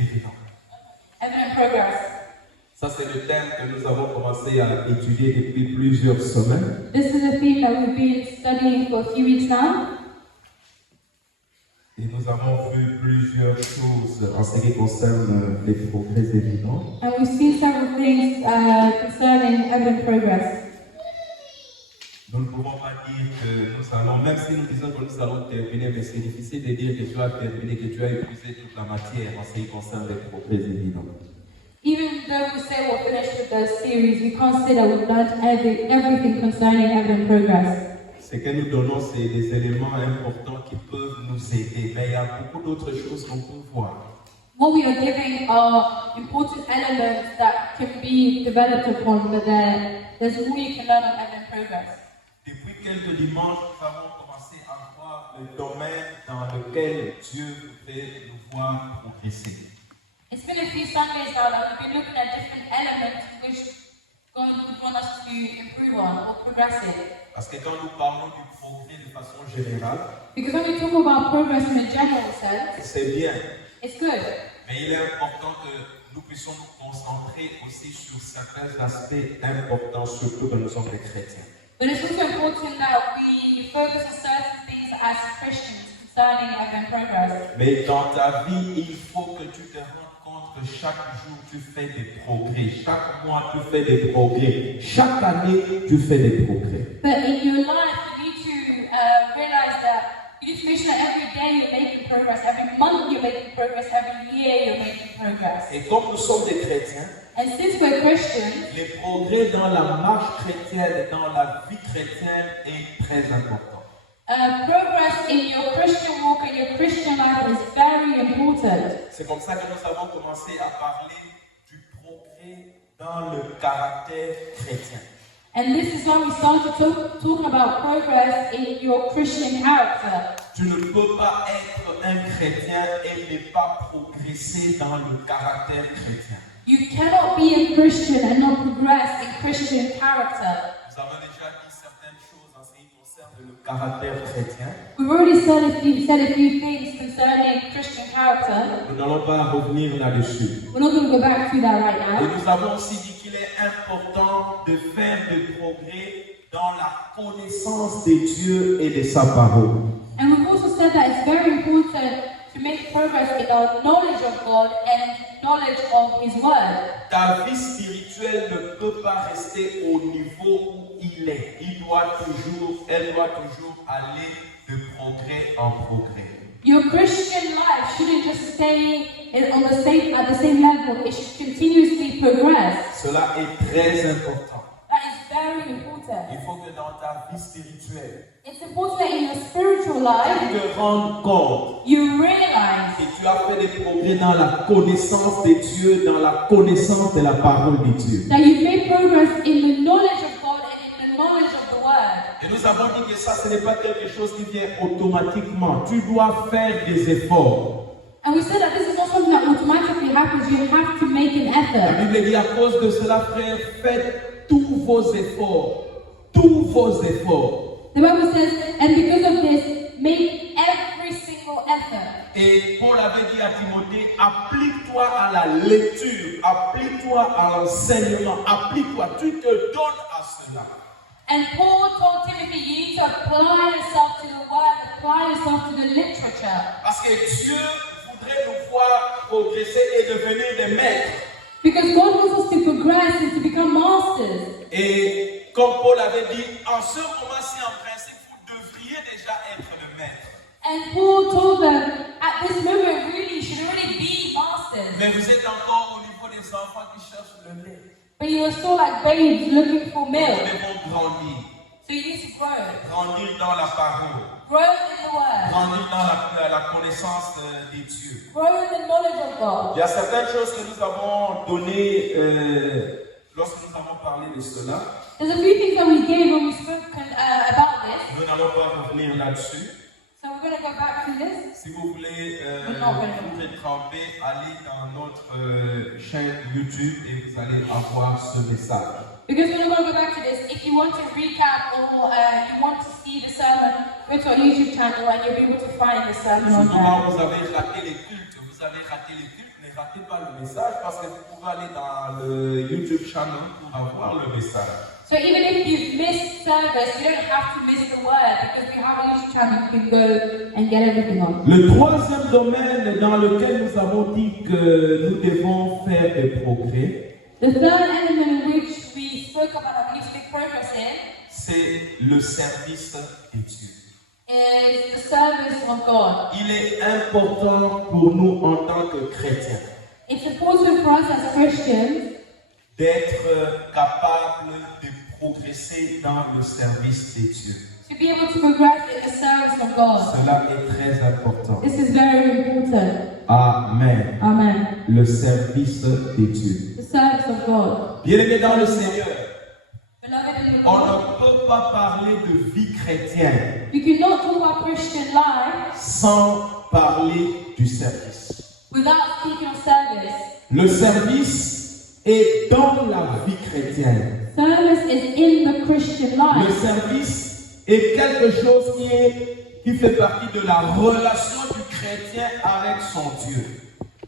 évident. Evident progress. Ça, c'est le thème que nous avons commencé à étudier depuis plusieurs semaines. This is a theme that we've been studying for a few weeks now. Et nous avons vu plusieurs choses en ce qui concerne les progrès évidents. And we've seen several things concerning evident progress. Nous ne pouvons pas dire que nous allons, même si nous disons que nous allons terminer, mais c'est difficile de dire que tu as terminé, que tu as épuisé toute la matière en ce qui concerne les progrès évidents. Even though we say we're finished with the series, we can't say that we've learned everything concerning evident progress. Ce que nous donnons, c'est des éléments importants qui peuvent nous aider, mais il y a beaucoup d'autres choses qu'on peut voir. What we are giving are important elements that can be developed upon, but there's more you can learn on evident progress. Depuis quelques dimanches, nous avons commencé à voir le domaine dans lequel Dieu voudrait nous voir progresser. It's been a few Sundays now that we've been looking at different elements which God would want us to improve on or progress in. Parce que quand nous parlons du progrès de façon générale, Because when we talk about progress in a general sense, c'est bien, it's good. mais il est important que nous puissions nous concentrer aussi sur certains aspects importants, surtout que nous sommes des chrétiens. But it's also important that we focus on certain things as Christians concerning evident progress. Mais dans ta vie, il faut que tu te rendes compte que chaque jour tu fais des progrès, chaque mois tu fais des progrès, chaque année tu fais des progrès. But in your life, you need to realize that you need to make sure that every day you're making progress, every month you're making progress, every year you're making progress. Et comme nous sommes des chrétiens, And since we're Christians, les progrès dans la marche chrétienne, dans la vie chrétienne est très important. progress in your Christian walk and your Christian life is very important. C'est comme ça que nous avons commencé à parler du progrès dans le caractère chrétien. And this is when we start to talk about progress in your Christian character. Tu ne peux pas être un chrétien et ne pas progresser dans le caractère chrétien. You cannot be a Christian and not progress in Christian character. Nous avons déjà dit certaines choses en ce qui concerne le caractère chrétien. We've already said a few things concerning Christian character. Nous n'allons pas revenir là-dessus. We're not going to go back to that right Et now. nous avons aussi dit qu'il est important de faire des progrès dans la connaissance de Dieu et de sa parole. And we've also said that it's very important to make progress in our knowledge of God and knowledge of His Word. Ta vie spirituelle ne peut pas rester au niveau où il est. Elle doit toujours aller de progrès en progrès. Your Christian life shouldn't just stay at the same level. It should continuously progress. Cela est très important. That is very important. Il faut que dans ta vie spirituelle, It's important that in your spiritual tu life, te rendes compte you realize que tu as fait des progrès dans la connaissance de Dieu, dans la connaissance de la parole de Dieu. that you've made progress in the knowledge of God and in the knowledge of the Word. Et nous avons dit que ça, ce n'est pas quelque chose qui vient automatiquement. Tu dois faire des efforts. And we said that this is not something that automatically happens. You have to make an La effort. Bible dit à cause de cela, frère, faites tous vos efforts. Tous vos efforts. The Bible says, and because of this, make every single effort. Et Paul avait dit à Timothée, applique-toi à la lecture, applique-toi à l'enseignement, applique-toi, tu te donnes à cela. And Paul told Timothy, you need to apply yourself to the Word, apply yourself to the literature. Parce que Dieu voudrait nous voir progresser et devenir des maîtres. Because God wants us to progress and to become masters. Et comme Paul avait dit, en ce moment-ci, en principe, vous devriez déjà être des maîtres. And Paul told them, at this moment, really, you should already be masters. Mais vous êtes encore au niveau des enfants qui cherchent le lait. But you are still like babes looking for Nous milk. devons grandir. So you need to grow. Grandir dans la parole. Grow in the Word. Grandir dans la connaissance de Dieu. Grow in the knowledge of God. Il y a certaines choses que nous avons données lorsque nous avons parlé de cela. There's a few things that we gave when we spoke about this. Nous n'allons pas revenir là-dessus. So we're going to go back to this. Si vous voulez Non, vous retremper, allez dans notre chaîne YouTube et vous allez avoir ce message. Because we're not going to go back to this. If you want to recap or you want to see the sermon, go to our YouTube channel and you'll be able to find the sermon on Souvent, there. vous avez raté les cultes, mais ratez captez pas le message, parce que vous pouvez aller dans le YouTube channel pour avoir le message. So even if you've missed service, you don't have to miss the word because we have a YouTube channel you can go and get everything on. Le troisième domaine dans lequel nous avons dit que nous devons faire des progrès, The third element in which we spoke about and we need to make progress in c'est le service de Dieu. is the service of God. Il est important pour nous en tant que chrétiens It's important for us as Christians d'être capables de progresser dans le service de Dieu. to be able to progress in the service of God. Cela est très important. This is very important. Amen. Amen. Le service de Dieu. The service of God. Bien-aimés dans le Seigneur, Beloved in the on Lord, ne peut pas parler de vie chrétienne you cannot talk about Christian life sans parler du service. without speaking of service. Le service est dans la vie chrétienne. Service is in the Christian Le life. service est quelque chose qui fait partie de la relation du chrétien avec son Dieu.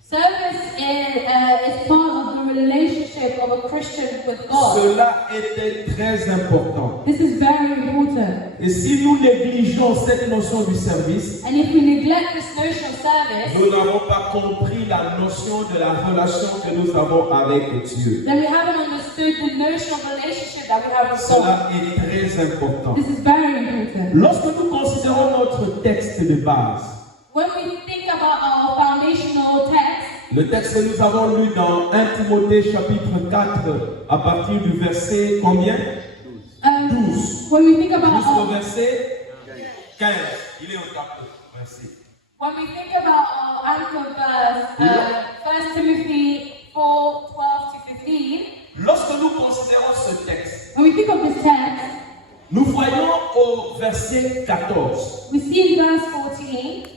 Service is part of the relationship of a Christian with God. Cela était très important. This is very important. Et si nous négligeons cette notion du service, And if we neglect this notion of service, nous n'avons pas compris la notion de la relation que nous avons avec Dieu. then we haven't understood the notion of relationship that we have with God. Cela est très important. This is very important. Lorsque nous considérons notre texte de base, When we think about our foundational text, le texte que nous avons lu dans 1 Timothée chapitre 4 à partir du verset combien? 12. when we think about Jusqu'au our, verset 15. Il est au tableau. Merci. when we think about our anchor verse, 1 Timothy 4, 12 to 15, Lorsque nous considérons ce texte, when we think of this text, nous voyons au verset 14. we see in verse 14,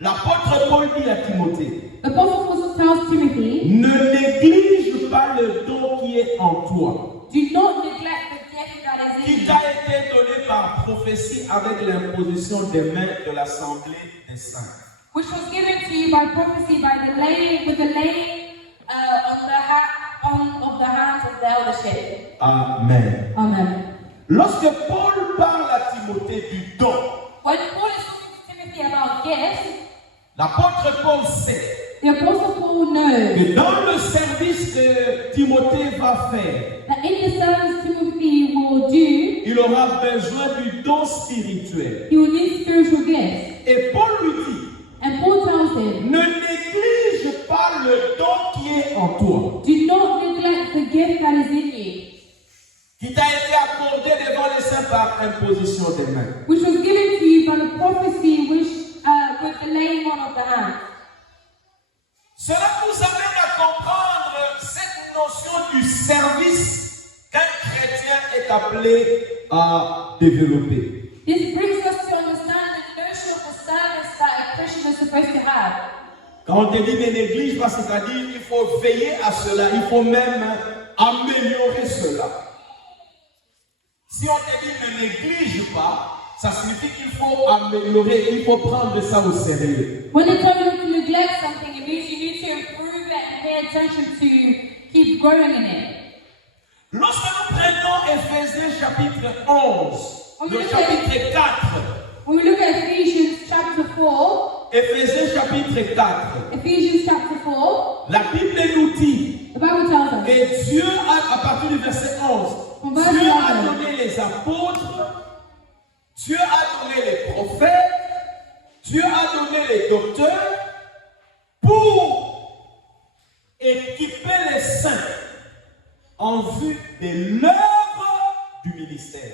L'apôtre Paul dit à Timothée, the Apostle Paul tells Timothy, ne néglige pas le don qui est en toi, do not neglect the gift that is qui in t'a you, été donné par prophétie avec l'imposition des mains de l'assemblée des saints. which was given to you by prophecy by the laying, with the laying on of the hands of the eldership. Amen. Amen. Lorsque Paul parle à Timothée du don, When Paul is talking to Timothy about gifts, l'apôtre Paul sait the Apostle Paul knows que dans le service que Timothée va faire, that in the service Timothy will do, il aura besoin du don spirituel. he will need spiritual gifts. Et Paul lui dit, And Paul tells him, ne néglige pas le don qui est en toi, do not neglect the gift that is in you, qui t'a été accordé devant les saints par imposition des mains. which was given to you by the prophecy which with the laying on of the hands. Cela nous amène à comprendre cette notion du service qu'un chrétien est appelé à développer. This brings us to understand the notion of the service that a Christian is supposed to have. Quand on te dit ne néglige pas, c'est-à-dire qu'il faut veiller à cela, il faut même améliorer cela. Si on te dit ne néglige pas, ça signifie qu'il faut améliorer, il faut prendre ça au sérieux. When they tell you to neglect something, it means you need to improve it and pay attention to keep growing in it. Lorsque nous prenons Éphésiens chapitre 11, le chapitre 4, When we look at Ephesians chapter 4, Éphésiens chapitre 4, Ephesians chapter 4, la Bible nous dit the Bible tells us, que Dieu a, à partir du verset 11, Dieu a donné les apôtres, Dieu a donné les prophètes, Dieu a donné les docteurs pour équiper les saints en vue de l'œuvre du ministère.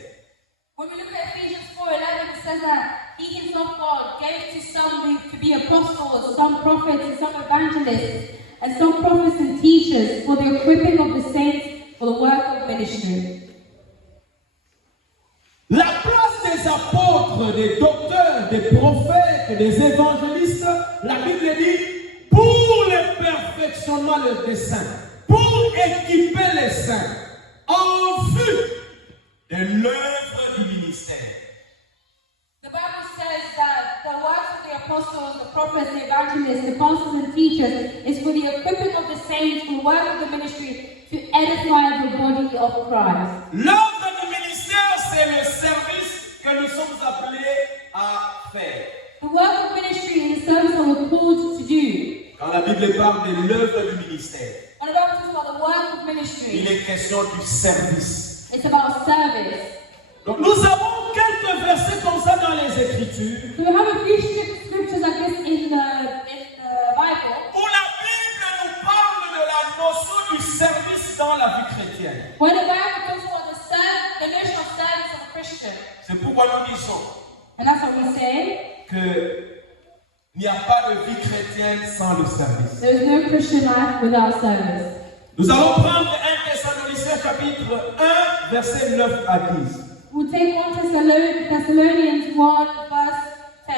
when we look at Ephesians 4:11, it says that He Himself, God, gave to some to be apostles, some prophets, and some evangelists, and some prophets and teachers for the equipping of the saints for the work of ministry. La place des apôtres, des docteurs, des prophètes, des évangélistes, la Bible dit pour le perfectionnement des saints, pour équiper les saints en vue de l'œuvre du ministère. The Bible says that the works of the apostles, the prophets, the evangelists, the pastors and teachers is for the equipping of the saints, for the work of the ministry, to edify the body of Christ. L'œuvre du ministère, c'est le service que nous sommes appelés à faire. The work of ministry is the service that we're called to do. Quand la Bible parle de l'œuvre du ministère, When the Bible talks about the work of il ministry, est question du service. it's about service. Donc nous avons quelques versets comme ça dans les Écritures So we have a few scriptures like this in the Bible, où la Bible nous parle de la notion du service dans la vie chrétienne. when the Bible talks about the notion of service of a Christian. C'est pourquoi nous disons And that's what we say. qu'il n'y a pas de vie chrétienne sans le service. There is no Christian life without service. Nous allons prendre 1 Thessaloniciens chapitre 1, versets 9 à 10. We'll take 1 Thessalonians 1, verse 10.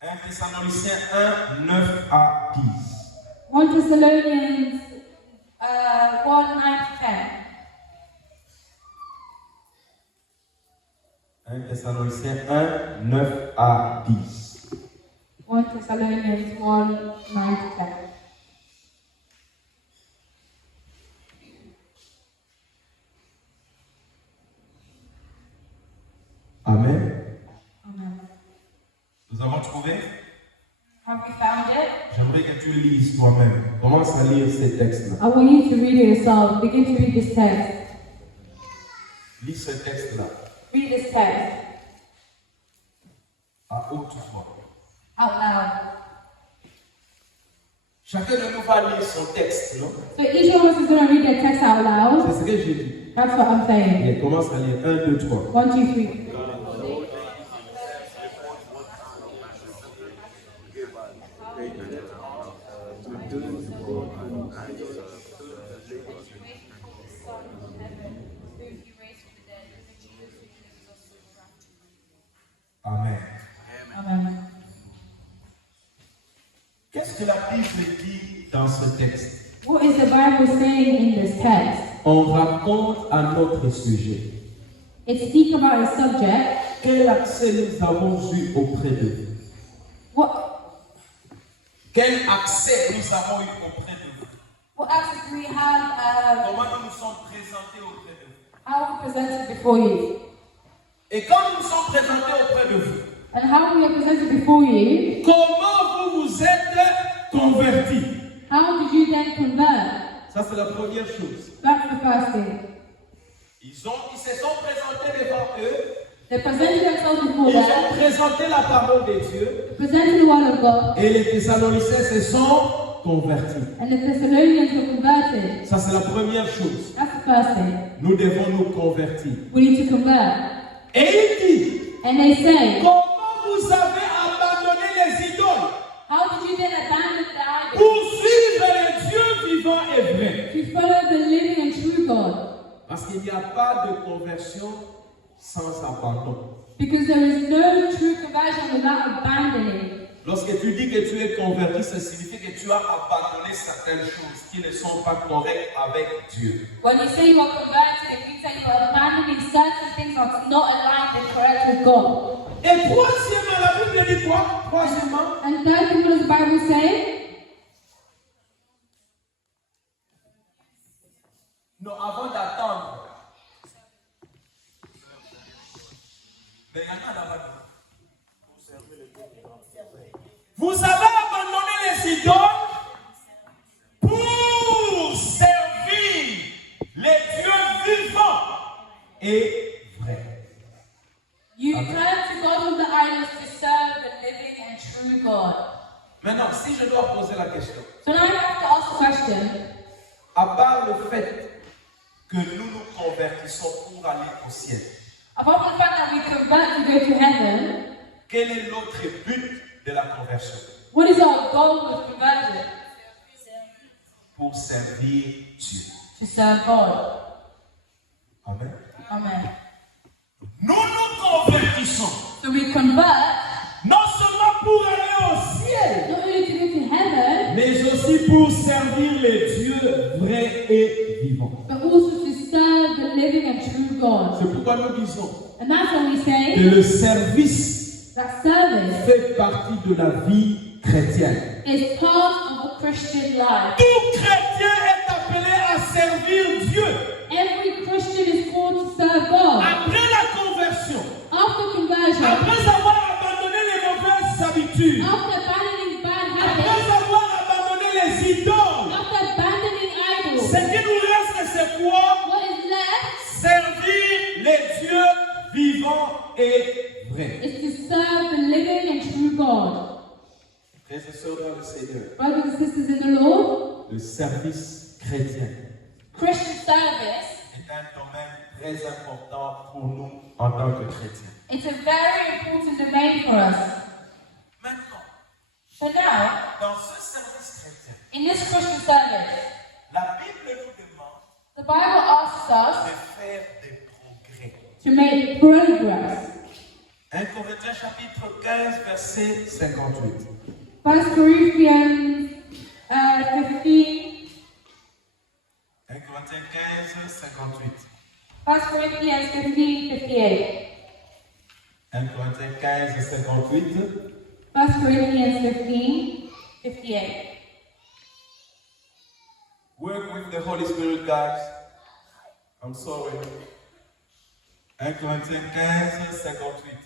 1 Thessaloniciens 1, 9 à 10. 1 Thessalonians 1, 9 to 10. 1 Thessaloniciens 1, 9 à 10. 1 Thessalonians 1, 9 to 10. Amen. Amen. Nous avons trouvé. Have you found it? J'aimerais que tu lises toi-même. Commence à lire ces textes-là. I want you to read it yourself. Begin to read this text. Lis ce texte-là Read this text à haute voix. out loud. Chacun de nous va lire son texte, non? So each of us is going to read their text out loud. C'est ce que j'ai dit. That's what I'm saying. Et commence à lire 1, 2, 3. 1, 2, 3. Amen. Amen. Qu'est-ce que la Bible dit dans ce texte? What is the Bible saying in this text? On raconte à notre sujet It speaks about a subject. quel accès nous avons eu auprès de vous. Quel accès nous avons eu auprès de vous. What access do we have? Comment nous nous sommes présentés auprès de vous. How are we presented before you? Et quand nous nous sommes présentés auprès de vous, And how we are presented before you? comment vous vous êtes convertis? How did you then convert? Ça, c'est la première chose. That's the first thing. Ils se sont présentés devant eux. They presented themselves before Ils ont them, présenté la parole de Dieu. presented the word of God, Et les Thessaloniciens se sont convertis. and the Thessalonians were converted. Ça, c'est la première chose. That's the first thing. Nous devons nous convertir. We need to convert. Et il dit, And they say, comment vous avez abandonné les idoles how did you then abandon the idol pour suivre les dieux vivants et vrais? to follow the living and true God? Parce qu'il n'y a pas de conversion sans abandon. Because there is no true conversion without abandoning. Lorsque tu dis que tu es converti, ça signifie que tu as abandonné certaines choses qui ne sont pas correctes avec Dieu. When you say you are converted, it means that you are abandoning certain things that's not aligned and correct with God. Et troisièmement, la Bible dit quoi? Troisièmement, And thirdly, what does the Bible say? non, avant d'attendre. Mais il y en a là-bas. Vous avez abandonné les idoles pour servir les dieux vivants et vrais. You Amen. turn to God from the idols to serve the living and true God. Maintenant, si je dois poser la question, So now you have to ask the question, à part le fait que nous nous convertissons pour aller au ciel, apart from the fact that we convert to go to heaven, quel est l'autre but de la conversion? what is our goal with conversion? Pour servir Dieu. To serve God. Amen. Amen. Nous nous convertissons So we convert non seulement pour aller au ciel, not only to go to heaven, mais aussi pour servir les dieux vrais et vivants. but also to serve the living and true God. C'est pourquoi nous disons And that's what we que say, le service that service fait partie de la vie chrétienne. is part of a Christian life. Tout chrétien est appelé à servir Dieu. Every Christian is called to serve God. Après la conversion, After conversion, après avoir abandonné les mauvaises habitudes, after abandoning bad après habits, avoir abandonné les idoles, after abandoning idols, ce qui nous reste, c'est quoi? what is left Servir les dieux vivants et vrais. is to serve the living and true God. Frères et sœurs dans le Seigneur, Brothers and sisters in the Lord, le service chrétien Christian service, est un domaine très important pour nous en tant que chrétiens. it's a very important domain for us. Maintenant, So now, dans ce service chrétien, in this Christian service, la Bible nous demande the Bible asks us de faire des progrès. to make progress. 1 Corinthiens chapitre 15, verset 58. 1 Corinthians 15, 1 Corinthiens 15, 58. 1 Corinthians 15, 58. 1 Corinthiens 15, 58. 1 Corinthians 15, 58. Work with the Holy Spirit, guys. I'm sorry. 1 Corinthiens 15, 58.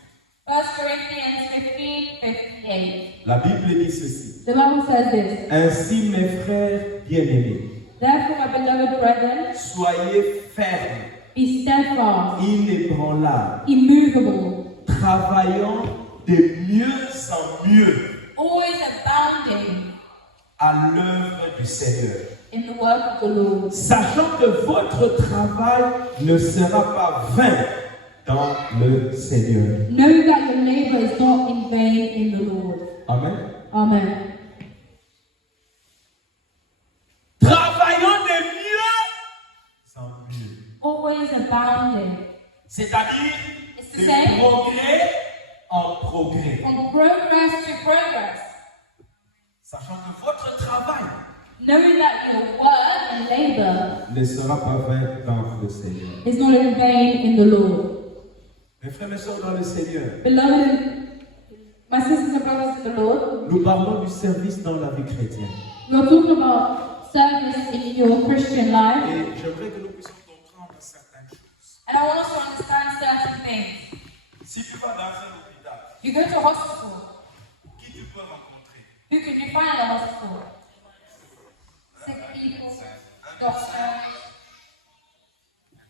1 Corinthians 15, 58. La Bible dit ceci. The Bible says this. Ainsi, mes frères bien-aimés, Therefore, my beloved brethren, soyez fermes, be steadfast, inébranlables, immovable, travaillant de mieux en mieux always abounding à l'œuvre du Seigneur, in the work of the Lord, sachant que votre travail ne sera pas vain dans le Seigneur. knowing that your labor is not in vain in the Lord. Amen. Amen. Travaillons de mieux en mieux. Always abounding. C'est-à-dire It's de the same. progrès en progrès. From progress to progress. Sachant que votre travail Knowing that your work and labor ne sera pas vain dans le Seigneur. is not in vain in the Lord. Mes frères et sœurs dans le Seigneur, Beloved, my sisters and brothers in the Lord, nous parlons du service dans la vie chrétienne. we're talking about service in your Christian life, Et j'aimerais que nous puissions comprendre certaines choses. and I want us to understand certain things. Si tu vas dans un hôpital, You go to a hospital, qui tu peux rencontrer? who could you find at a hospital? Sick people, doctors,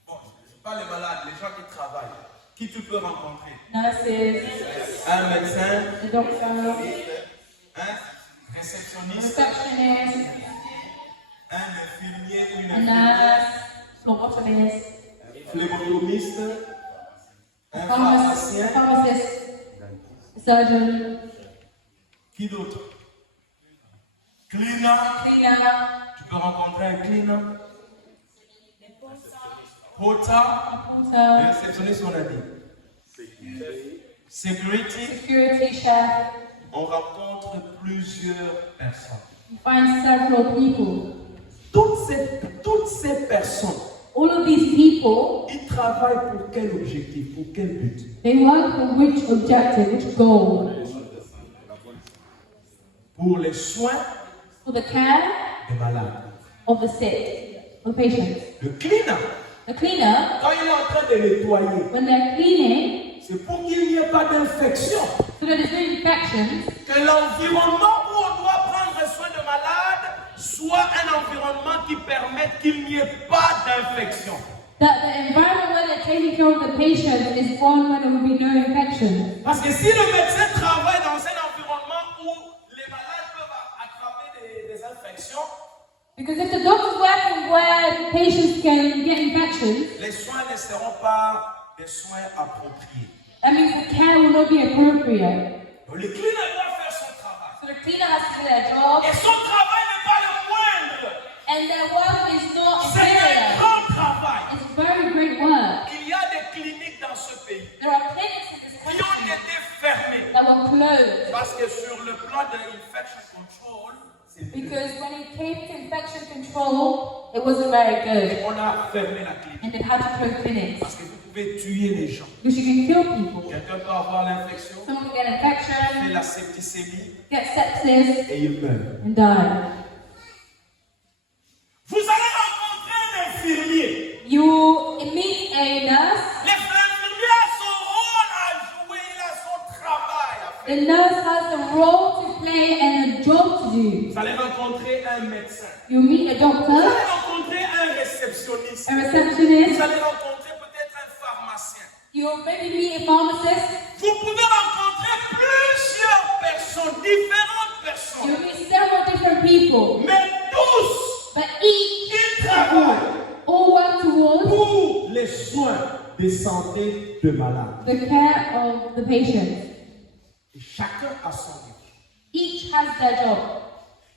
Bon, pas les malades, les gens qui travaillent. Qui tu peux rencontrer? nurses, Un médecin, the doctor, un réceptionniste, receptionist, un infirmier ou une a infirmière, nurse, phlebotomist, phlébomtomiste, un pharmacien. pharmacist, a surgeon, Qui d'autre? Cleaner. cleaner, Tu peux rencontrer un cleaner. Porter. porter, Réceptionniste, on a dit. Security. security chef. On rencontre plusieurs personnes. You find several people. Toutes ces personnes, All of these people, ils travaillent pour quel objectif, pour quel but? they work for which objective, which goal? Pour les soins For the care des malades. of the sick, of the patients. Le cleaner, The cleaner, quand il est en train de nettoyer, when they're cleaning, c'est pour qu'il n'y ait pas d'infection. so that there's no infections, Que l'environnement où on doit prendre soin de malades soit un environnement qui permette qu'il n'y ait pas d'infection. that the environment where they're taking care of the patient is one where there will be no infection. Parce que si le médecin travaille dans un environnement où les malades peuvent attraper des infections, Because if the doctor's working where patients can get infections, les soins ne seront pas des soins appropriés. that means the care will not be appropriate. Donc, le cleaner doit faire son travail. So the cleaner has to do their job, Et son travail n'est pas le moindre. and their work is not C'est un inferior. grand travail. It's very great work. Il y a des cliniques dans ce pays There are clinics in this qui ont country été fermées that were closed parce que sur le plan de l'infection control, c'est because when it came to infection control, it wasn't very good, on a fermé la clinique. and it had to close clinics Parce que vous pouvez tuer les gens. Because you can kill people. Quelqu'un peut avoir l'infection, Someone can get fait infection, la septicémie get sepsis, et il meurt. and die. Vous allez rencontrer un infirmier. You meet a nurse. L'infirmier a son rôle à jouer, il a son travail à faire. The nurse has a role to play and a job to do. Vous allez rencontrer un médecin. You meet a Vous doctor, allez rencontrer un réceptionniste. a Vous receptionist. allez rencontrer peut-être un pharmacien. You maybe meet a pharmacist. Vous pouvez rencontrer plusieurs personnes, différentes You personnes. meet several different people. Mais tous, But each ils travaillent all work towards pour les soins de santé de malades. the care of the patient. Et chacun a son métier. Each has their job.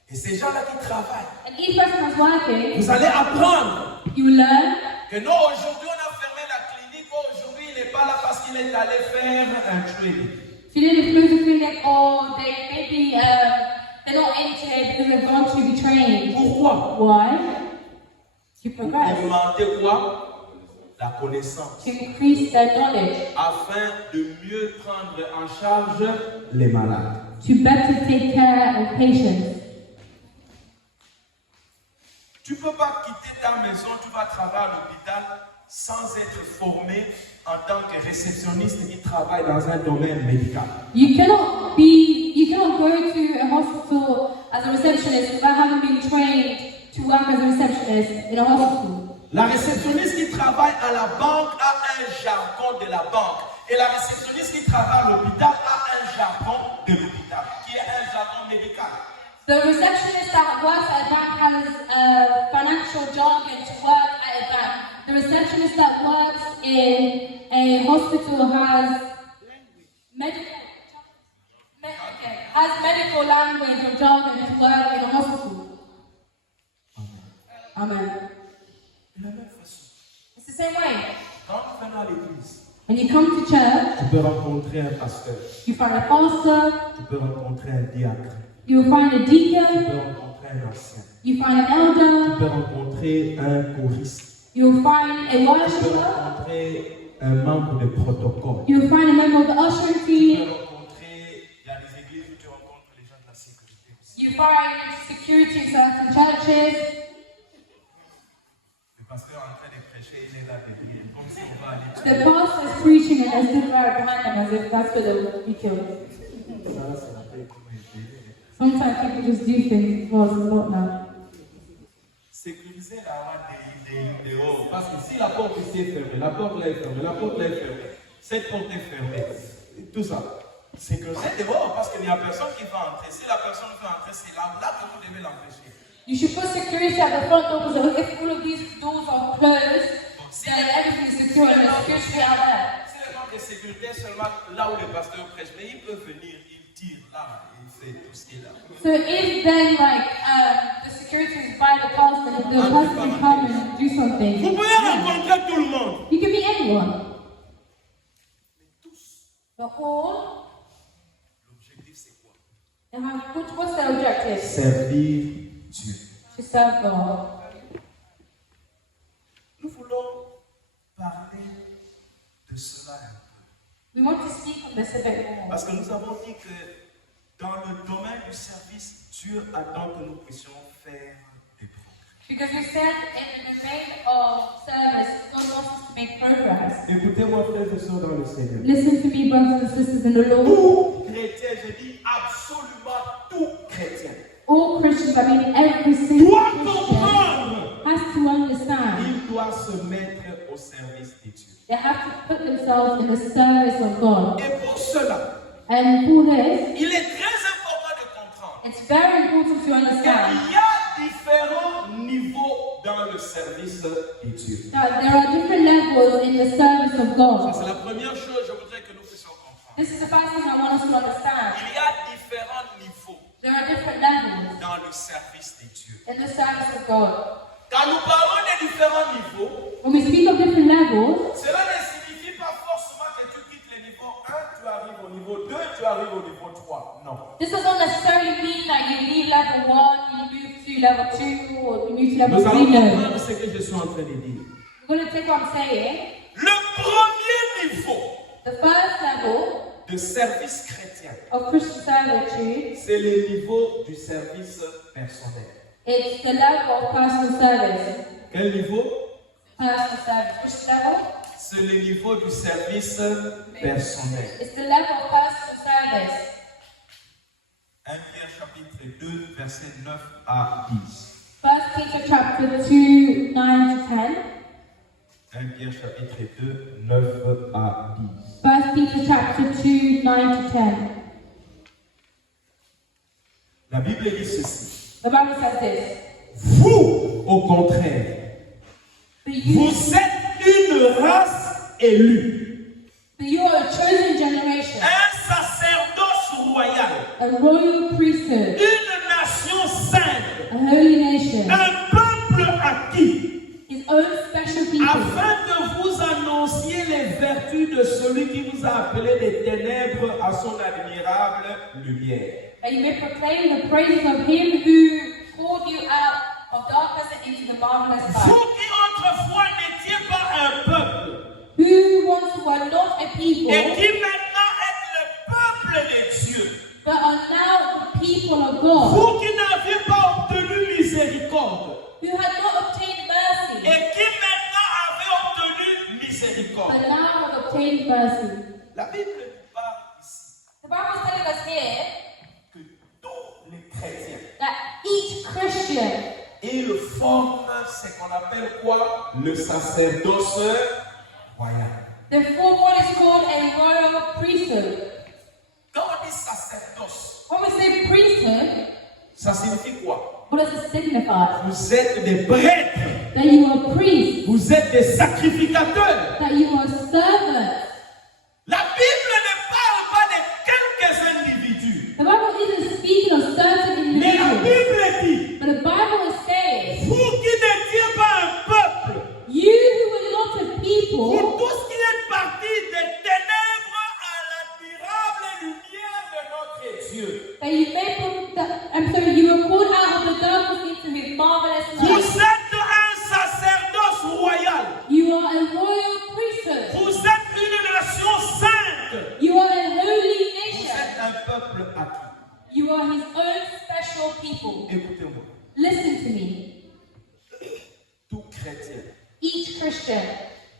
Et ces gens-là qui travaillent, And each person is working. vous allez apprendre You learn que non, aujourd'hui on a fermé la clinique, aujourd'hui il n'est pas là parce qu'il est allé faire un training. if you didn't close the clinic or they maybe they're not in today because they've gone to be trained. Pourquoi? Why? To progress. Demandez quoi? La connaissance. To increase their knowledge. Afin de mieux prendre en charge les malades. To better take care of patients. Tu ne peux pas quitter ta maison, tu vas travailler à l'hôpital sans être formé en tant que réceptionniste qui travaille dans un domaine médical. You cannot go to a hospital as a receptionist without having been trained to work as a receptionist in a hospital. La réceptionniste qui travaille à la banque a un jargon de la banque. Et la réceptionniste qui travaille à l'hôpital a un jargon de l'hôpital, qui est un jargon médical. The receptionist that works at a bank has financial jargon to work at a bank. The receptionist that works in a hospital has medical language or jargon to work in a hospital. Amen. De la même façon, It's the same way. quand tu viens à l'église, When you come to church, tu peux rencontrer un pasteur, you find a pastor, tu peux rencontrer un diacre, you find a tu deacon, peux rencontrer un ancien, you find an tu elder, peux rencontrer un choriste, you'll find a tu peux worshiper, rencontrer un membre de protocole. you'll find a member of the ushering Tu peux team, rencontrer, il y a des églises où tu rencontres les gens de la sécurité aussi. you find security in certain churches. Le pasteur est en train de prêcher, il est là derrière, comme si on va aller. The pastor is preaching and there's stood right behind them as if that's where they'll be killed. Ça, c'est la paix comme elle est. Sometimes people just do things, well, it's not now. Sécuriser la roi dehors. Parce que si la porte ici est fermée, la porte là est fermée, la porte là est fermée, cette porte est fermée, tout ça. Sécuriser dehors parce qu'il n'y a personne qui va entrer. Si la personne veut entrer, c'est là que vous devez l'empêcher. You should put security at the front door because if all of these doors are closed, then everything is secure and there's security out there. Si le manque de sécurité est seulement là où le pasteur prêche, mais il peut venir, il tire là, il fait tout ce qu'il a. So if then the security is by the pastor, the pastor can come and do something. Vous pouvez rencontrer tout le monde. You can be anyone. Mais tous, But all, l'objectif c'est quoi? they have, what's their objective? Servir Dieu. To serve God. Nous voulons parler de cela un peu. We want to speak on this a bit more. Parce que nous avons dit que dans le domaine du service, Dieu attend que nous puissions faire des progrès. Because we said in the domain of service, God wants us to make progress. Écoutez-moi, frères et sœurs dans le Seigneur. Listen to me, brothers and sisters in the Lord. Tout chrétien, je dis absolument tout chrétien, All Christians, I mean every single doit Christian, comprendre. has to understand. Il doit se mettre au service de Dieu. They have to put themselves in the service of God. Et pour cela, And for this, il est très important de comprendre it's very important to understand qu'il y a différents niveaux dans le service de Dieu. that there are different levels in the service of Ça, God. c'est la première chose que je voudrais que nous puissions comprendre. This is the first thing I want us to understand. Il y a différents niveaux There are different levels dans le service de Dieu. in the service of God. Quand nous parlons des différents niveaux, When we speak of different levels, cela ne signifie pas forcément que tu quittes le niveau 1, tu arrives au niveau 2, tu arrives au niveau 3. Non. this doesn't necessarily mean that you leave level 1, you move to level 2, or you move to level Nous allons 3. comprendre ce que je suis en train de dire. We're going to take what I'm saying. Le premier The first level de service chrétien, of Christian servitude, c'est le niveau du service personnel. it's the level of personal service. Quel niveau? Personal service. Which level? C'est le niveau du service personnel. It's the level of personal service. 1 Pierre chapitre 2, verset 9 à 10. 1 Peter chapter 2, 9 to 10. 1 Pierre chapitre 2, 9 à 10. 1 Peter chapter 2, 9 to 10. La Bible dit ceci. The Bible says this. Vous, au contraire, But you, vous êtes une race élue, but you are a chosen generation, un sacerdoce royal, a royal priesthood, une nation sainte, a holy nation, un peuple acquis, his own special people, afin que vous annonciez les vertus de celui qui vous a appelé des ténèbres à son admirable lumière. that you may proclaim the praises of him who called you out of darkness and into the marvelous Vous light. qui autrefois n'étiez pas un peuple, Who once were not a people, et qui maintenant êtes le peuple de Dieu, but are now the people of God, vous qui n'aviez pas obtenu miséricorde, who had not obtained mercy, et qui maintenant avez obtenu miséricorde. but now have obtained mercy. La Bible nous parle ici The Bible is telling us here que tous les chrétiens, that each Christian, ils forment ce qu'on appelle quoi? Le sacerdoce royal. the form what is called a royal priesthood. Quand on dit sacerdoce, When we say priesthood, ça signifie quoi? what does it signify? Vous êtes des prêtres, That you are priests, vous êtes des sacrificateurs. that you are servants. La Bible ne parle pas de quelques individus, The Bible isn't speaking of certain mais la individuals, Bible dit, but the Bible is saying, vous qui n'étiez pas un peuple, you who were not a vous people, tous qui êtes partis des ténèbres à l'admirable lumière de notre Dieu. that you may I'm sorry, you were called out of the darkness into his marvelous Vous light. êtes un sacerdoce royal. You are a royal priesthood. Vous êtes une nation sainte. You are a holy Vous nation. êtes un peuple acquis. You are his own special people. Écoutez-moi. Listen to me. Tout chrétien Each Christian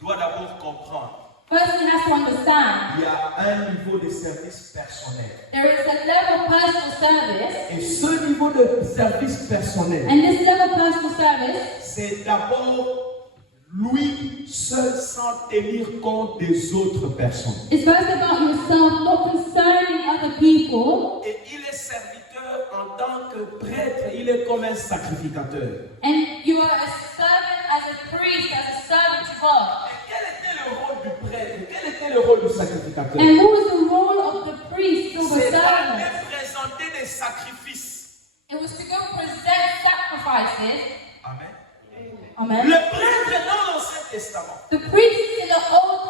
doit d'abord comprendre firstly has to understand qu'il y a un niveau de service personnel. there is a level of personal service, Et ce niveau de service personnel, and this level of personal service c'est d'abord lui seul sans tenir compte des autres personnes. is first about yourself, not concerning other people, Et il est serviteur en tant que prêtre, il est comme un sacrificateur. and you are a servant as a priest, as a servant to God. Et quel était le rôle du prêtre? Quel était le rôle du sacrificateur? And what was the role of the priest or the C'est servant? d'aller présenter des sacrifices. It was to go present sacrifices. Amen. Amen. Le prêtre dans l'Ancien Testament, The priests in the Old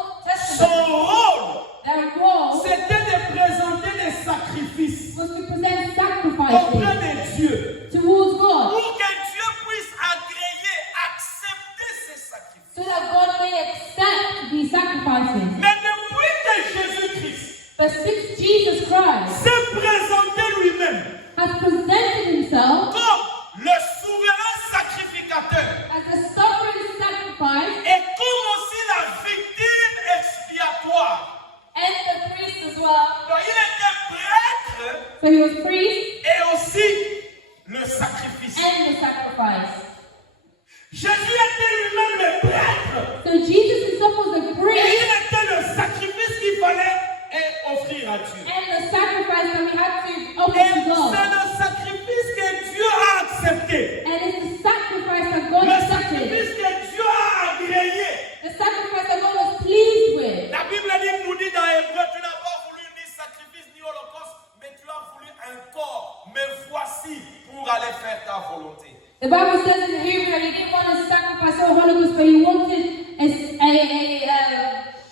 son Testament, rôle, their role c'était de présenter des sacrifices was to present auprès sacrifices de Dieu, towards God, pour que Dieu puisse agréer, accepter ces sacrifices. so that God may accept these sacrifices. Mais depuis que Jésus-Christ But since Jesus Christ s'est présenté lui-même has presented himself comme le souverain sacrificateur as a sovereign sacrifice et comme aussi la victime expiatoire, and the priest as well, donc il était prêtre so he was priest et aussi le sacrifice. and the sacrifice. Jésus était lui-même le prêtre So Jesus himself was the et priest il était le sacrifice qu'il fallait offrir à Dieu. and the sacrifice that we had to Et offer to God. c'est le sacrifice que Dieu a accepté, And it's the sacrifice that God le accepted, sacrifice que Dieu a agréé. the sacrifice that God was pleased with. La Bible nous dit dans Hébreu, tu n'as pas voulu ni sacrifice ni holocauste, mais tu as voulu un corps. Mais voici pour aller faire ta volonté. The Bible says in Hebrew that he didn't want to sacrifice or holocaust, but he wanted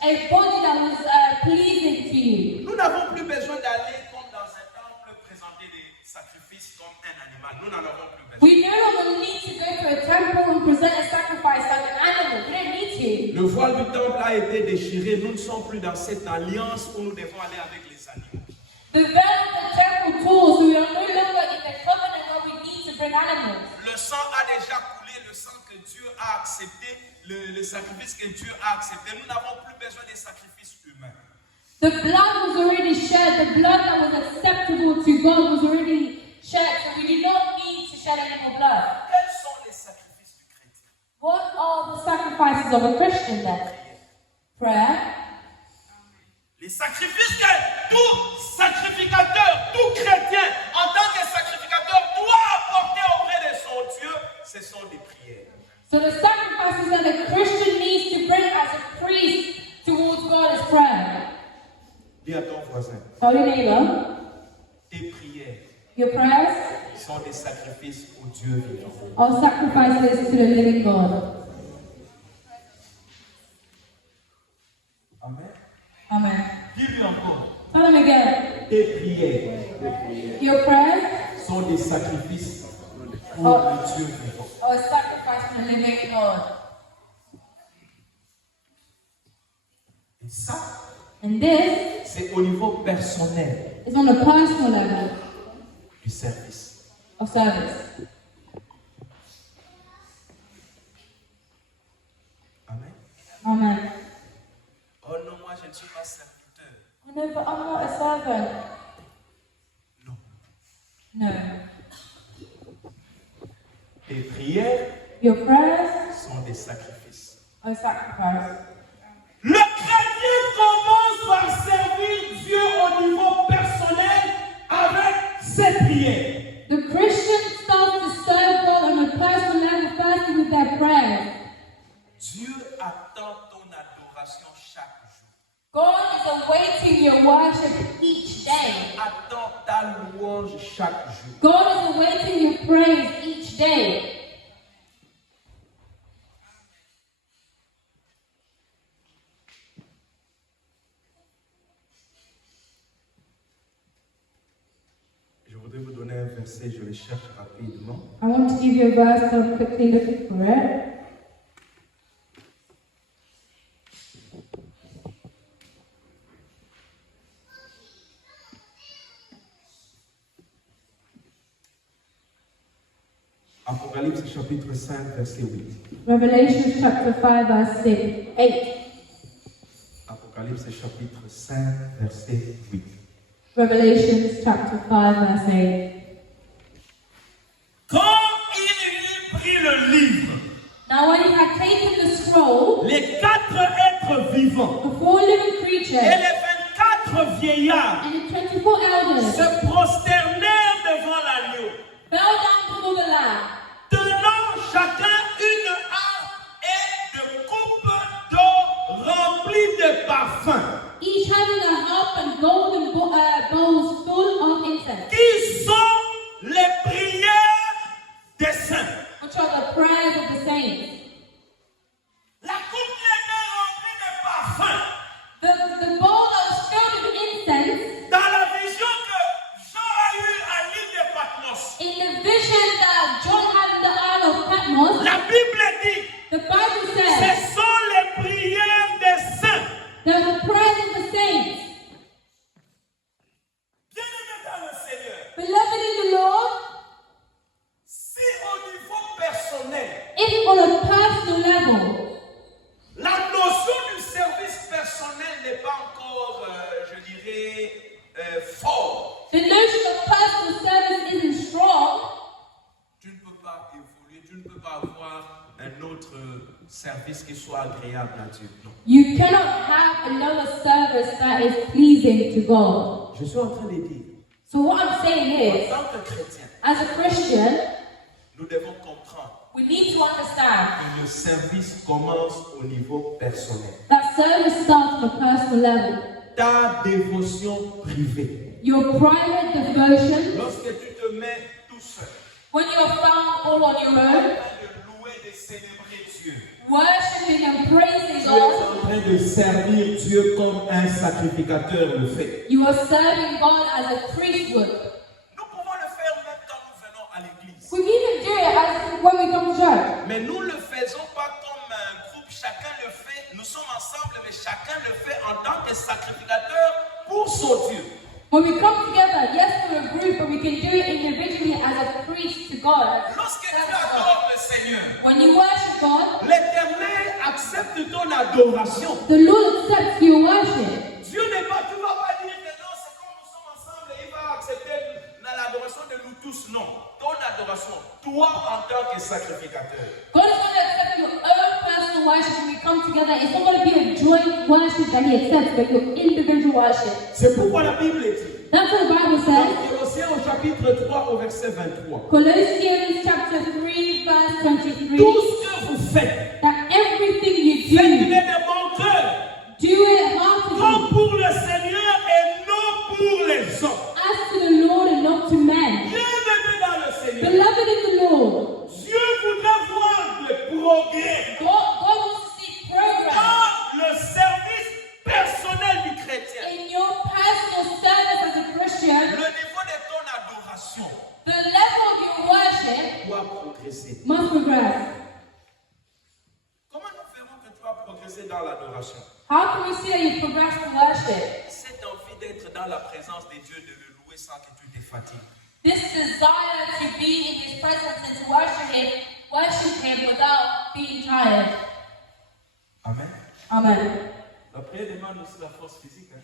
a body that was pleasing to you. Nous n'avons plus besoin d'aller comme dans un temple présenter des sacrifices comme un animal. Nous n'en avons plus besoin. We no longer need to go to a temple and present a sacrifice like an animal. We don't need to. Le voile du temple a été déchiré. Nous ne sommes plus dans cette alliance où nous devons aller avec les animaux. The veil of the temple tore, so we are no longer in the covenant where we need to bring animals. Le sang a déjà coulé, le sang que Dieu a accepté, le sacrifice que Dieu a accepté. Nous n'avons plus besoin des sacrifices humains. The blood was already shed. The blood that was acceptable to God was already shed, so we do not need to shed any more blood. Quels sont les sacrifices du chrétien? What are the sacrifices of a Christian then? Prayer. Les sacrifices que tout sacrificateur, tout chrétien, en tant que sacrificateur, doit apporter auprès de son Dieu, ce sont des prières. So the sacrifices that a Christian needs to bring as a priest towards God is prayer. Dis à ton voisin, Tell your neighbor, tes prières your prayers sont des sacrifices au Dieu vivant. are sacrifices to the living God. Amen. Amen. Dis-lui encore, Tell him again, tes prières your prayers sont des sacrifices pour le Dieu vivant. are a sacrifice to the living God. Et ça, And this c'est au niveau personnel is on a personal level du service. of service. Amen. Amen. Oh non, moi je ne suis pas serviteur. I know, but I'm not a servant. Non. No. Tes prières Your prayers sont des sacrifices. are a sacrifice. Le chrétien commence par servir Dieu au niveau personnel avec ses prières. The Christian starts to serve God on a personal level firstly with their prayers. Dieu attend ton adoration chaque jour. God is awaiting your worship each day. Attend ta louange chaque jour. God is awaiting your praise each day. Je voudrais vous donner un verset, je le cherche rapidement. I want to give you a verse, so I'm quickly looking for it. Apocalypse chapitre 5, verset 8. Revelation chapter 5, verse 8. Apocalypse chapitre 5, verset 8. Revelation chapter 5, verse 8. Quand il eut pris le livre, Now when he had taken the scroll, les 4 êtres vivants the four living et creatures les 24 vieillards and the 24 elders se prosternèrent devant l'agneau, fell down before the Lamb, tenant chacun une harpe et de coupes d'or remplies de parfums, each having a harp and golden bowls full of incense, qui sont les prières des saints. which are the prayers of the saints. La coupe était remplie de parfums. The bowl that was filled with incense, Dans la vision que Jean a eue à l'île de Patmos, in the vision that John had in the Isle of Patmos, la Bible dit, the Bible ce says sont les prières des saints. that the prayers of the saints. Bien-aimés dans le Seigneur, Beloved in the Lord, si au niveau personnel, if on a personal level, la notion du service personnel n'est pas encore, je dirais, fort, the notion of personal service isn't strong, tu ne peux pas évoluer, tu ne peux pas avoir un autre service qui soit agréable à Dieu. Non. you cannot have another service that is pleasing to God. Je suis en train de dire, So what I'm saying en is, tant que chrétien, as a Christian, nous devons comprendre we need to understand que le service commence au niveau personnel. that service starts on a personal level. Ta dévotion privée. Your private devotion, Lorsque tu te mets tout seul, when you're found all on your en own, train de louer, de célébrer Dieu, worshiping and praising tu es God, en train de servir Dieu comme un sacrificateur le fait. you are serving God as a priest would. Nous pouvons Mais nous ne le faisons pas comme un groupe, chacun le fait, nous sommes ensemble, mais chacun le fait en tant que sacrificateur pour son Dieu. When we come together, yes, we're a group, but we can do it individually as a priest to God. Lorsque tu adores le Seigneur, When you worship God, l'Éternel accepte ton adoration. the Lord accepts your worship. Dieu n'est pas, tu ne vas pas dire que non, c'est comme nous sommes ensemble et il va accepter l'adoration de nous tous. Non, ton adoration, toi en tant que sacrificateur. God is going to accept your own personal worship when we come together. It's not going to be a joint worship that He accepts, but your individual worship. C'est pourquoi la Bible dit. That's what the Bible Dans says. Colossiens au chapitre 3 au verset 23. Colossians chapter 3, verse 23. Tout ce que vous faites, That everything you faites-le do, de bon cœur, do it heartily, comme pour le Seigneur et non pour les hommes. as to the Lord and not to men. Bienvenue dans le Seigneur. Beloved in the Lord, Dieu voudrait voir le progrès God wants to see progress dans le service personnel du chrétien. in your personal service as a Christian. Le niveau de ton adoration The level of your worship Doit progresser. must progress. comment nous verrons que tu vas progresser dans l'adoration? How can we see that you progress in worship? Cette envie d'être dans la présence de Dieu, de le louer sans que tu te fatigues. This desire to be in His presence and to worship Him without being tired. Amen. Amen. La prière demande aussi la force physique. Hein?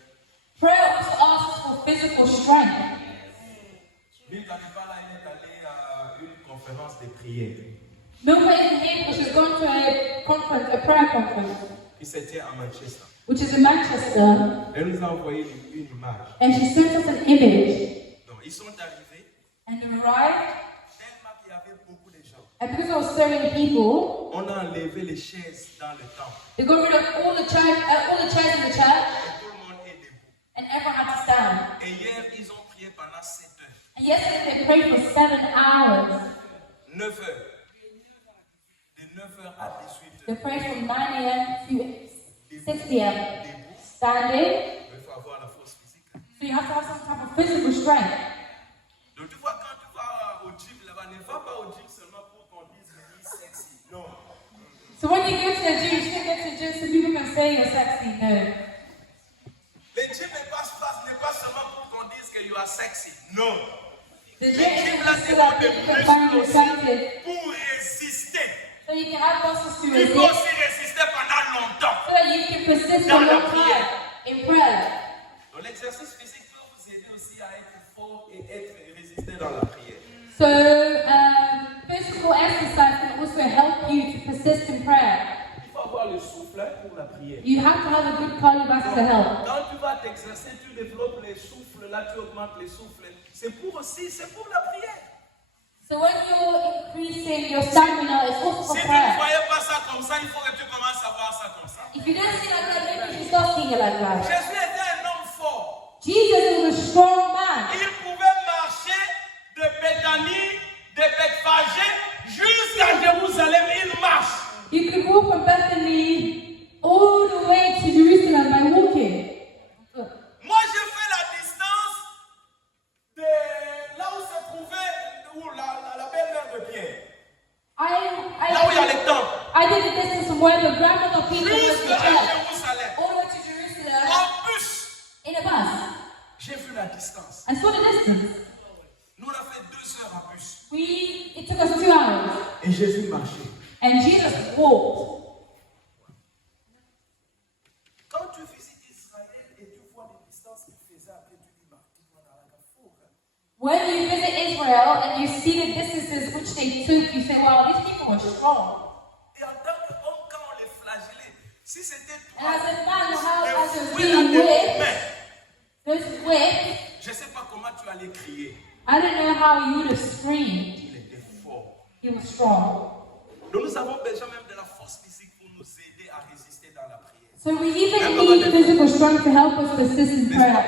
Prayer also asks for physical strength. Bill Kanipala est allé à une conférence de prière. Milka isn't here because she's gone to a conference, a prayer conference, Il se tient à Manchester. which is in Manchester, Elle nous a envoyé une image. and she sent us an image. Donc, ils sont arrivés. And they arrived, Tellement qu'il y avait beaucoup de gens. and because there were so many people, On a enlevé les chaises dans le temple. they got rid of all the chairs in the church, Et tout le monde est debout. and everyone had to stand. Et hier, ils ont prié pendant 7 heures. And yesterday they prayed for 7 hours. 9 heures. De 9 heures à 18 They heures. prayed from 9 a.m. to 6 p.m. Debout. Standing. Il faut avoir la force physique. So you have to have some type of physical strength. Donc, tu vois, quand tu vas au gym là-bas, ne va pas au gym seulement pour qu'on dise mais il est sexy. Non. So when you go to the gym, you shouldn't go to the gym so people can say you're sexy. No. Le gym n'est pas seulement pour qu'on dise que you are sexy. Non. The Le gym gym is là, just c'est so that pour des people can find you muscles aussi attractive. pour résister. So you can have muscles to Tu peux resist. aussi résister pendant longtemps. So that you can persist Dans for a la long time in prayer. Donc, l'exercice physique peut vous aider aussi à être fort et résister dans la prière. So physical exercise can also help you to persist in prayer. Il faut avoir le souffle pour la prière. You have to have a good cardiovascular health. Quand tu vas t'exercer, tu développes les souffles, là tu augmentes les souffles. C'est pour la prière. So when you're increasing your stamina, it's also Si for tu ne prayer. voyais pas ça comme ça, il faut que tu commences à voir ça comme ça. If you don't see like that, maybe you should start seeing it like that. Jésus était un homme fort. Jesus was a strong man. Il pouvait marcher de Bethanie, de Bethphagée jusqu'à Jérusalem. Il marche. You could walk from Bethany all the way to Jerusalem by walking. Moi, j'ai fait la distance de là où se trouvait la belle-mère de Pierre. Là où il y a les temples. I did the distance from where the grandmother Peter was to Jusqu'à church, Jérusalem. all the way to Jerusalem En bus. in a bus. J'ai vu la distance. I saw the distance. Nous, on a fait 2 heures en bus. It took us 2 hours. Et Jésus marchait. And Jesus walked. Quand tu visites Israël et tu vois les distances qu'il faisait, après tu dis, on a la fou. When you visit Israel and you see the distances which they took, you say, wow, these people were strong. Et en tant qu'homme, quand on les flagellait, si c'était And as a man, les how as a fouets là being de whipped, mains, those whipped, je ne sais pas comment tu allais crier. I don't know how you would have screamed. Il était fort. He was strong. Donc nous avons besoin même de la force physique pour nous aider à résister dans la prière. So we even need physical strength to help us persist in prayer.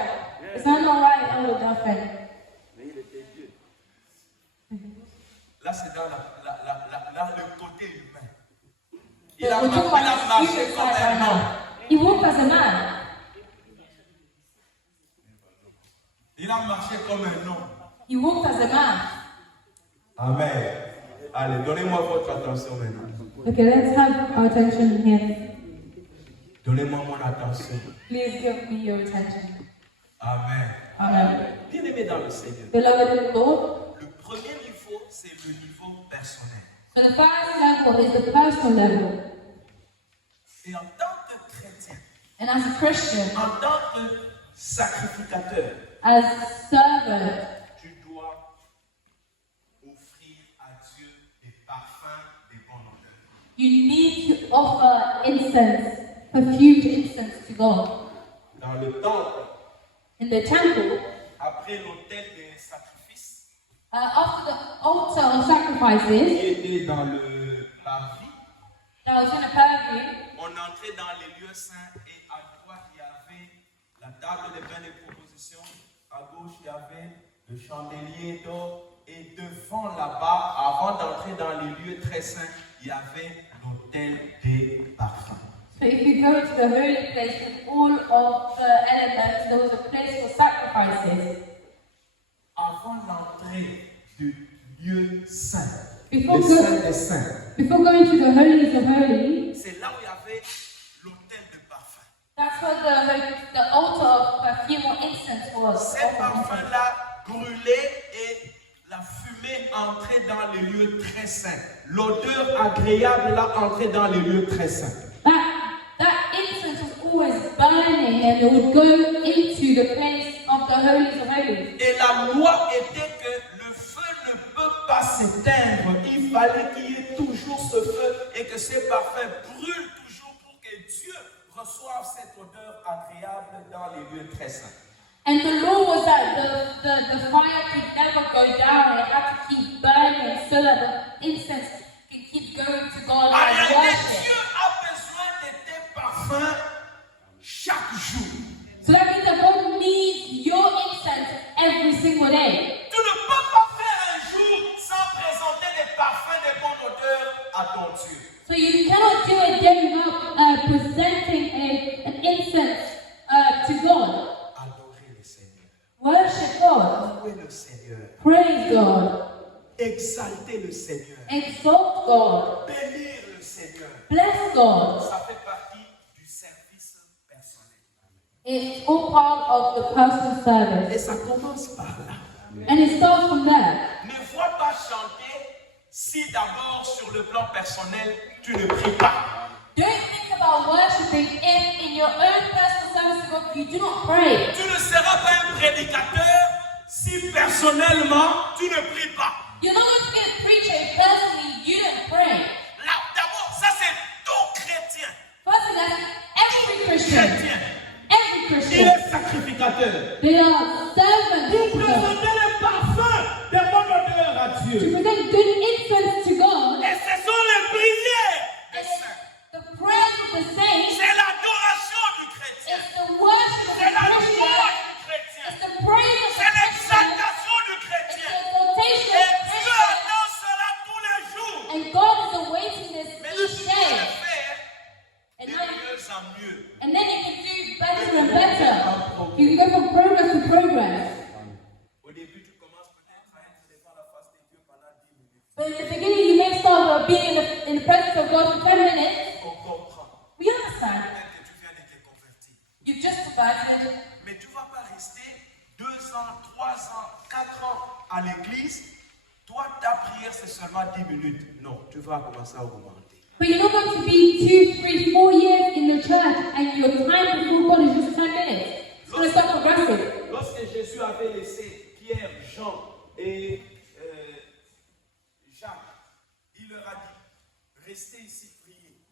Is that not right, Elder Duffin? Là, c'est dans le côté humain. Il We're a talking about the marché spirit comme side right un homme. now. He walked as a man. Il a marché comme un homme. He walked as a man. Amen. Allez, donnez-moi votre attention maintenant. Okay, let's have our attention here. Donnez-moi mon attention. Please give me your attention. Amen. Amen. Bien-aimé dans le Seigneur. Beloved in the Lord, Le premier niveau, c'est le niveau personnel. so the first level is the personal level. Et en tant que chrétien, And as a Christian, en tant que sacrificateur, as servant, tu dois offrir à Dieu des parfums, des bonnes odeurs. you need to offer incense, perfumed incense to God. Dans le temple, In the temple, après l'autel des sacrifices, after the altar of qui sacrifices, était dans le parvis, that was in a purview, on entrait dans les lieux saints et à droite il y avait la table des pains de proposition, à gauche il y avait le chandelier d'or et devant là-bas, avant d'entrer dans les lieux très saints, il y avait l'autel des parfums. so if you go to the holy place with all of the elements, there was a place for sacrifices. Avant l'entrée du lieu saint, Before, le go- saint des saints, before going to the holies of holies, c'est là où il y avait l'autel de parfum. that's where the altar of perfume or incense was. Ces parfums-là brûlaient et la fumée entrait dans les lieux très saints. L'odeur agréable là entrait dans les lieux très saints. That incense was always burning and it would go into the place of the holies of holies. Et la loi était que le feu ne peut pas s'éteindre. Il fallait qu'il y ait toujours ce feu et que ces parfums brûlent toujours pour que Dieu reçoive cette odeur agréable dans les lieux très saints. And the law was that the fire could never go down, it had to keep burning so that the incense could keep going to God En and réalité, worship. Dieu a besoin de tes parfums chaque jour. So that means that God needs your incense every single day. Tu ne peux pas faire un jour sans présenter des parfums de bonne odeur à ton Dieu. So you cannot do a day without presenting an incense to God. Adorer le Seigneur. Worship God. Louer le Seigneur. Praise God. Exalter le Seigneur. Exalt God. Bénir le Seigneur. Bless God. Ça fait partie du service personnel. It's all part of the personal service. Et ça commence par là. And it starts from there. Ne vois pas chanter si d'abord sur le plan personnel tu ne pries pas. Don't think about worshiping if in your own personal service to God you do not pray. Tu ne seras pas un prédicateur si personnellement tu ne pries pas. You're not going to be a preacher if personally you don't pray. Là, d'abord, ça c'est tout chrétien. Firstly, that's every Christian. Chrétien. Every Il Christian. est sacrificateur. They are servants Vous to God. présentez les parfums de bonne odeur à To Dieu. present good incense to God. Et ce sont les prières des saints. The prayers of the saints. C'est l'adoration du chrétien. It's the worship of C'est the la Christian. louange du chrétien. It's the praise of C'est the Christian. l'exaltation du It's chrétien. the exaltation Et of the Dieu Christian. attend cela tous les jours. And God is awaiting this Mais each tu peux le day. faire And de now you, mieux en mieux. and then you can do better and better. You can go from progress to progress. Au début, tu commences peut-être à être devant la face de Dieu pendant 10 minutes. But in the beginning, you may start being in the presence of God for 10 minutes. On comprend. We understand. Peut-être que tu viens de te convertir. You've just converted. Mais tu ne vas pas rester 2 ans, 3 ans, 4 ans à l'église. Toi, ta prière, c'est seulement 10 minutes. Non, tu vas commencer à augmenter. But you're not going to be 2, 3, 4 years in the church and your time before God is just 10 minutes. It's going to start progressing. Lorsque Jésus avait laissé Pierre, Jean et Jacques, il leur a dit, restez ici, priez.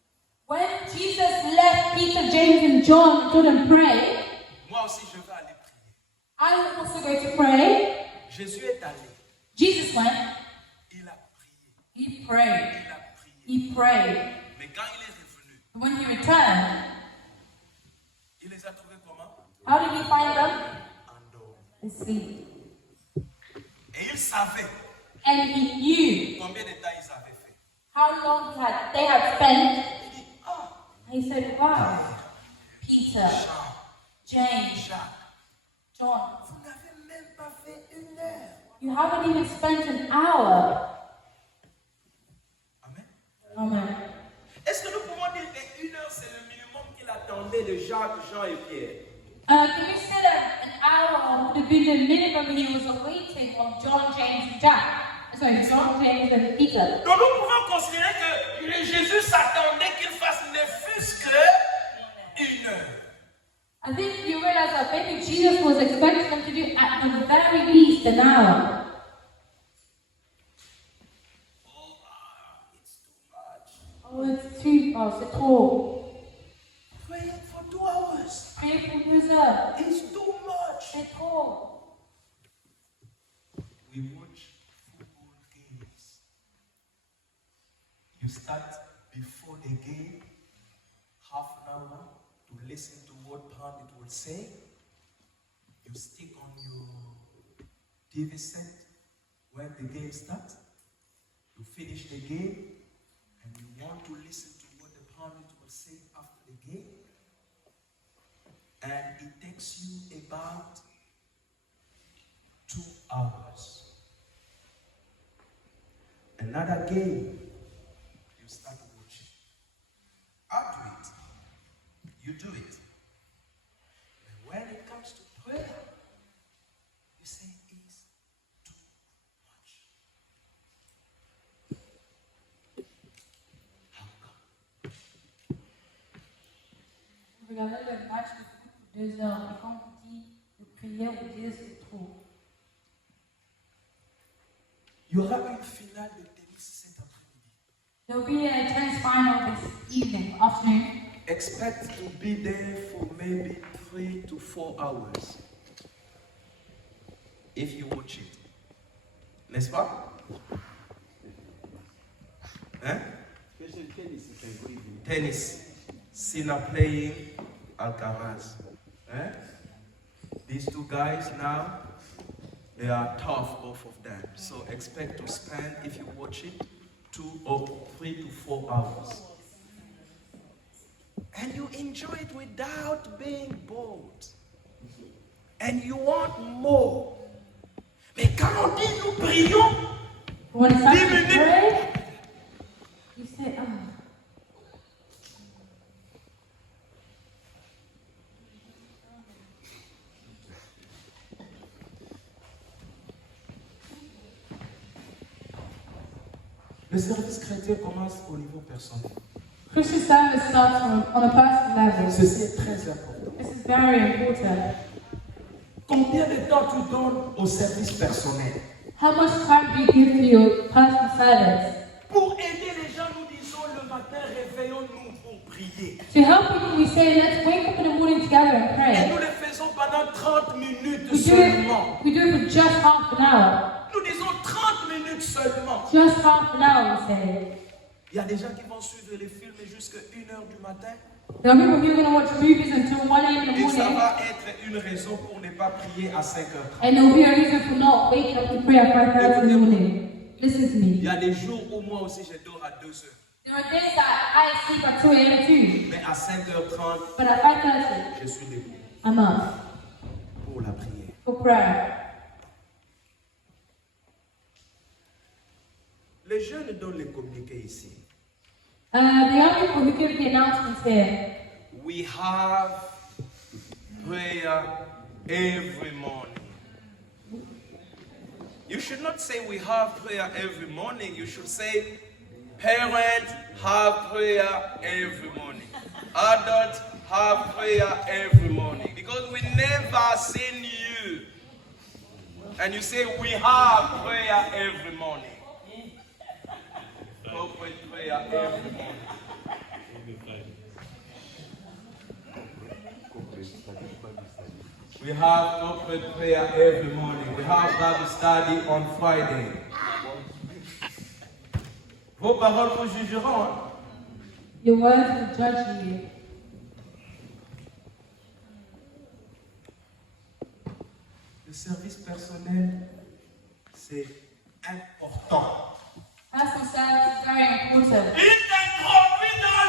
When Jesus left Peter, James, and John to them pray, Moi aussi, je vais aller prier. I am also going to pray. Jésus est allé. Jesus went. Il a prié. He prayed. Il a prié. He prayed. Mais quand il est revenu, When he returned, il les a trouvés comment? how did he find them? Endormis. Asleep. Et il savait And he knew combien de temps ils avaient fait. how long they had spent. Il dit, ah, And he said, wow, Peter, Jean, James, Jacques, John, vous n'avez même pas fait 1 heure. you haven't even spent an hour. Amen. Est-ce que nous pouvons dire qu'une heure, c'est le minimum qu'il attendait de Jacques, Jean et Pierre? Can we say that an hour would have been the minimum he was awaiting of John, James, and Jack? Sorry, John, James, and Peter. Donc nous pouvons considérer que Jésus s'attendait qu'il fasse ne fût-ce que une heure. I think you realize that maybe Jesus was expecting them to do at the very least an hour. It's too much. Oh, it's too fast, c'est trop. Praying for 2 hours. Priez pour 2 heures, It's too much. c'est trop. We watch football games. You start before the game, half an hour, to listen to what pundit will say. You stick on your TV set when the game starts. You finish the game, and you want to listen to what the pundit will say after the game. And it takes you about 2 hours. Another game, you start watching. I do it. You do it. And when it comes to prayer, you say it's too much. How come? Regardez le match de foot pour 2 heures, et quand on dit de prier, on dit c'est trop. Il y aura une finale de tennis cet après-midi. There'll be a tennis final this evening, afternoon. Expect to be there for maybe 3 to 4 hours. If you watch it. N'est-ce pas? Hein? Tennis. Sinner playing Alcaraz. Eh? These 2 guys now, they are tough, both of them. So expect to spend, if you watch it, 2 or 3 to 4 hours. And you enjoy it without being bored. And you want more. Mais quand on dit nous prions, When it's time 10 to minutes. pray, you say, oh. Le service chrétien commence au niveau personnel. Christian service starts on a personal level. Ceci est très important. This is very important. Combien de temps tu donnes au service personnel? How much time do you give to your personal service? Pour aider les gens, nous disons le matin, réveillons-nous pour prier. To help people, we say, let's wake up in the morning together and Et pray. nous le faisons pendant 30 minutes We do seulement. it for just half an hour. Nous disons 30 minutes seulement. Just half an hour, we say. Il y a des gens qui vont suivre les films jusqu'à 1h du matin. There are people who are going to watch movies until 1 a.m. in the Et ça morning. va être une raison pour ne pas prier à 5h30. And there will be a reason for not waking up to pray at 5:30 in the morning. Listen to Il y me. a des jours où moi aussi je dors à 2h. There are days that I sleep at 2 a.m. too. Mais à 5h30, But at 5:30, je suis debout I'm up pour la prière. for prayer. Les jeunes donnent les communiqués ici. The young people who give the announcements here. We have prayer every morning. You should not say we have prayer every morning. You should say parents have prayer every morning. Adults have prayer every morning. Because we never seen you. And you say we have prayer every morning. Corporate prayer every morning. We have corporate prayer every morning. We have Bible study on Friday. Vos paroles vous jugeront. Hein? Your words will judge you. Le service personnel, c'est important. Personal service is very important. Il t'introduit dans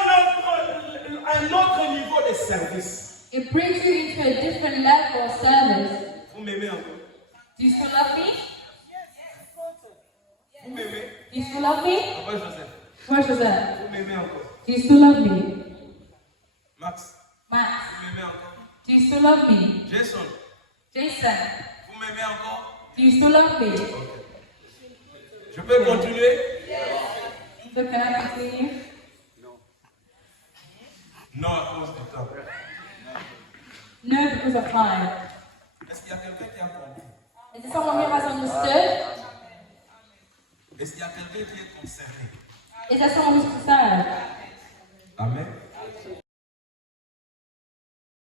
un autre niveau de service. It brings you into a different level of service. Vous m'aimez encore? Do you still love me? Vous m'aimez? Do you still love me? Papa Joseph. What was that? Vous m'aimez encore. Do you still love me? Max, Max, vous m'aimez encore. do you still love me? Jason, Jason, vous m'aimez encore. do you still love me? Je peux continuer? So can I continue? Non, à cause du temps. No, because of time. Est-ce qu'il y a quelqu'un qui a compris? Is there someone who has understood? Est-ce qu'il y a quelqu'un qui est concerné? Is there someone who's concerned?